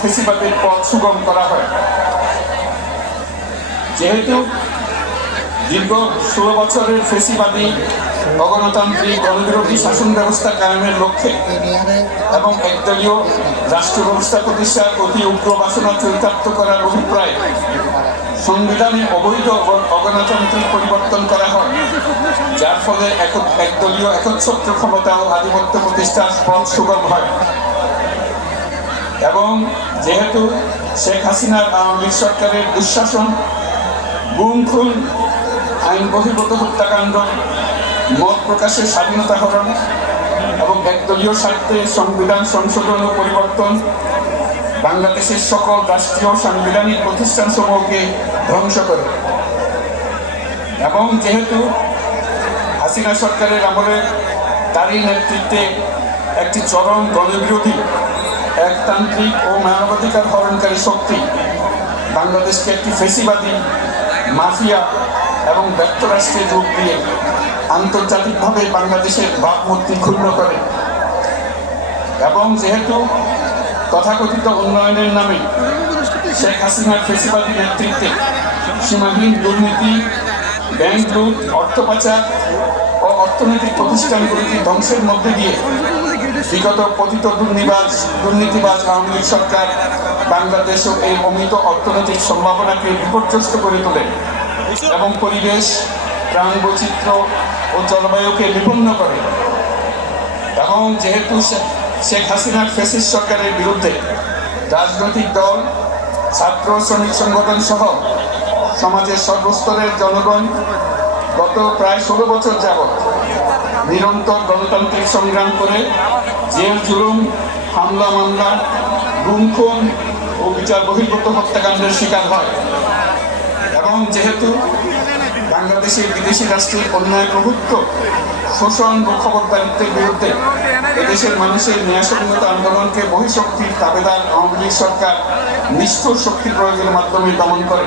ফেসিবাদের পথ সুগম করা হয়। যেহেতু দীর্ঘ 16 বছরের ফেসিবাদী অগণতান্ত্রিক গণবিরোধী শাসন ব্যবস্থা কায়েমের লক্ষ্যে এবং একদলীয় রাষ্ট্র ব্যবস্থা প্রতিষ্ঠার অতি উগ্র বাসনা চরিতার্থ করার অভিপ্রায় সংবিধানে অবৈধ অগণতান্ত্রিক পরিবর্তন করা হয়, যার ফলে একদলীয় একচ্ছত্র ক্ষমতা ও আধিপত্য প্রতিষ্ঠার পথ সুগম হয়। এবং যেহেতু শেখ হাসিনার আওয়ামী লীগ সরকারের দুঃশাসন, গুম খুন, আইন বহির্ভূত হত্যাকাণ্ড, মত প্রকাশের স্বাধীনতা হরণ এবং একদলীয় স্বার্থে সংবিধান সংশোধন ও পরিবর্তন বাংলাদেশের সকল রাষ্ট্রীয় সাংবিধানিক প্রতিষ্ঠানসমূহকে ধ্বংস করে। এবং যেহেতু হাসিনা সরকারের আমলে তারই নেতৃত্বে একটি চরম গণবিরোধী একতান্ত্রিক ও মানবাধিকার হরণকারী শক্তি বাংলাদেশকে একটি ফেসিবাদী মাফিয়া এবং ব্যর্থ রাষ্ট্রের রূপ দিয়ে আন্তর্জাতিকভাবে বাংলাদেশের ভাবমূর্তি ক্ষুণ্ণ করে। এবং যেহেতু তথাকথিত উন্নয়নের নামে শেখ হাসিনার ফেসিবাদী নেতৃত্বে সীমাহীন দুর্নীতি, ব্যাংক লুট, অর্থ পাচার ও অর্থনৈতিক প্রতিষ্ঠানগুলিকে ধ্বংসের মধ্যে দিয়ে বিগত পতিত দুর্নীতিবাজ আওয়ামী লীগ সরকার বাংলাদেশ ও এই অমিত অর্থনৈতিক সম্ভাবনাকে বিপর্যস্ত করে তোলে এবং পরিবেশ, প্রাণ বৈচিত্র্য ও জলবায়ুকে বিপন্ন করে। এবং যেহেতু শেখ হাসিনার ফ্যাসিস্ট সরকারের বিরুদ্ধে রাজনৈতিক দল, ছাত্র শ্রমিক সংগঠন সহ সমাজের সর্বস্তরের জনগণ গত প্রায় 16 বছর যাবৎ নিরন্তর গণতান্ত্রিক সংগ্রাম করে জেল জুলুম, হামলা মামলা, গুম খুন ও বিচার বহির্ভূত হত্যাকাণ্ডের শিকার হয়। এবং যেহেতু বাংলাদেশের বিদেশি রাষ্ট্রের অন্যায় প্রভুত্ব, শোষণ ও খবরদারিত্বের বিরুদ্ধে এদেশের মানুষের ন্যায়সঙ্গত আন্দোলনকে বহিঃশক্তির তাবেদার আওয়ামী লীগ সরকার নিষ্ঠুর শক্তি প্রয়োগের মাধ্যমে দমন করে।